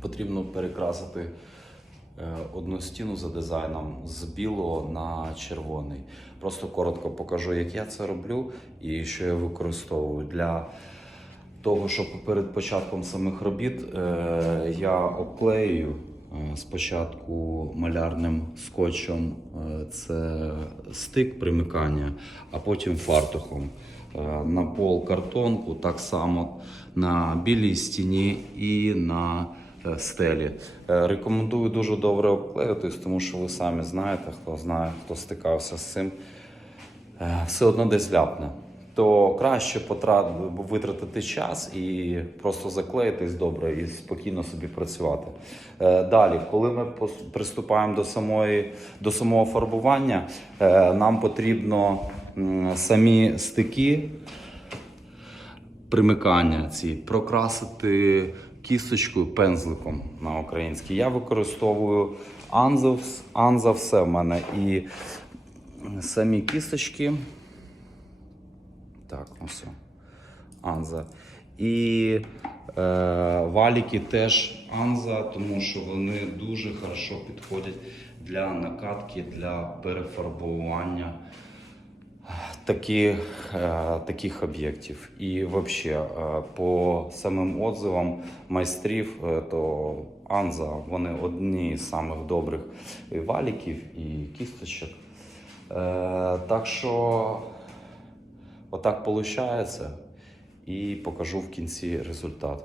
Потрібно перекрасити е, одну стіну за дизайном з білого на червоний. Просто коротко покажу, як я це роблю і що я використовую для того, щоб перед початком самих робіт е, я обклею е, спочатку малярним скотчем це стик примикання, а потім фартухом. На пол картонку, так само на білій стіні і на стелі. Е, Рекомендую дуже добре обклеюватись, тому що ви самі знаєте, хто знає, хто стикався з цим, е, все одно десь ляпне. То краще витратити час і просто заклеїтись добре і спокійно собі працювати. Е, Далі, коли ми приступаємо до, самої, до самого фарбування, е, нам потрібно самі стики примикання ці прокрасити кісточкою пензликом на українській. Я використовую Анза, Анза все в мене і самі кісточки. Так, ось. Анза. І е, валіки теж Анза, тому що вони дуже хорошо підходять для накатки, для перефарбування таких, е, таких об'єктів. І взагалі, е, по самим отзивам майстрів, е, то Анза вони одні з самих добрих і валіків і кісточок. Так що отак виходить. І покажу в кінці результат.